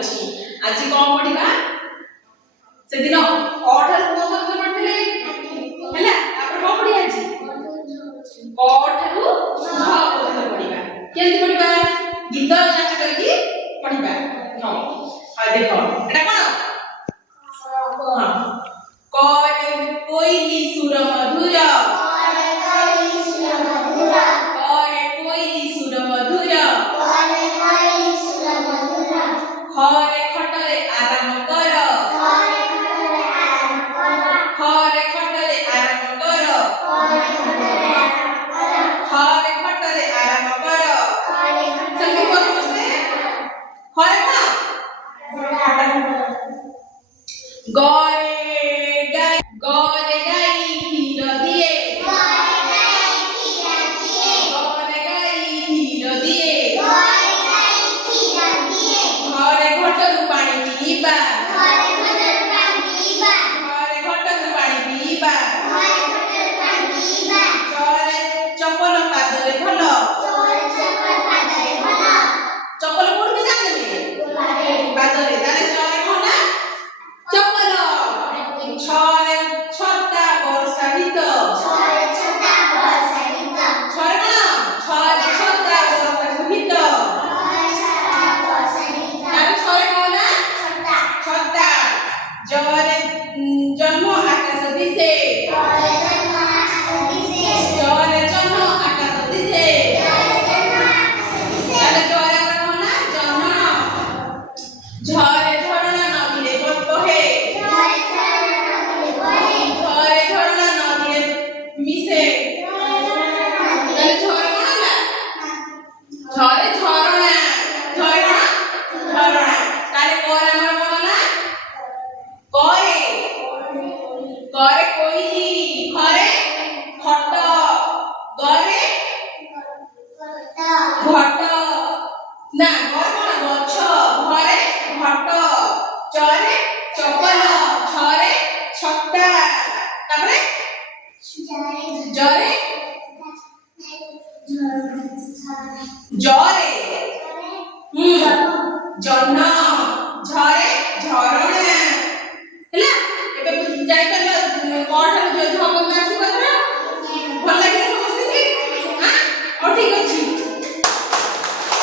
ଅଛି। ଆଜି କ'ଣ ପଢିବା? ସେଦିନ ଅ ଠାରୁ କୋଉ ପର୍ଯ୍ୟନ୍ତ ପଢିଥିଲେ? ହେଲା, ତାପରେ କ'ଣ ପଢିବା ଆଜି? କ ଠାରୁ ଝ ପର୍ଯ୍ୟନ୍ତ ପଢିବା। କେମିତି ପଢିବା? ଗୀତ ଯାଞ୍ଚ କରିକି ପଢିବା। ହଁ ଦେଖ ଏଟା କ'ଣ? करे कोइली सुर मधुर, करे कोइली सुर मधुर, करे कोइली सुर मधुर, करे कोइली सुर मधुर, हरे खटरे आराम कर, हरे खटरे आराम कर, हरे खटरे आराम कर, हरे खटरे आराम कर, हरे खटरे आराम कर, हरे खटरे समझते हरे ना गरे गरे गाई क्षीर दिए, गरे गाई क्षीर दिए, गरे गाई क्षीर दिए, गरे गाई क्षीर दिए, घरे घटरू पानी पीबा, घरे घटरू पानी पीबा, घरे घटरू पानी पीबा, घरे घटरू पानी पीबा, चरे चपल पादरे भल, चरे चपल पादरे भल, चपल कोठी जाने पादरे ताले चरे कोना चपल, छरे छता वर्षा हित, छरे छता वर्षा हित, छरे ना छरे छता वर्षा हित, छरे छता वर्षा हित, ताले छरे कोना छता छता, जरे जन्म आकाश दिसे, जरे जन्म आकाश दिसे, जरे जन्म आकाश दिसे, जरे जन्म आकाश दिसे, ताले जरे कोना जन्म, झरे झरना नदीरे बहे, झरे झरना नदीरे बहे, झरे झरना नदीरे मिशे, ताले झरे कोना ना झरे झरना, झरे कोना झरना, ताले करे हमर कोना करे करे कोइली, घरे खट, गरे घट ना घर कोना गछ, घरे घट, चरे चपल, छरे छता, तापरे जरे जरे जन्न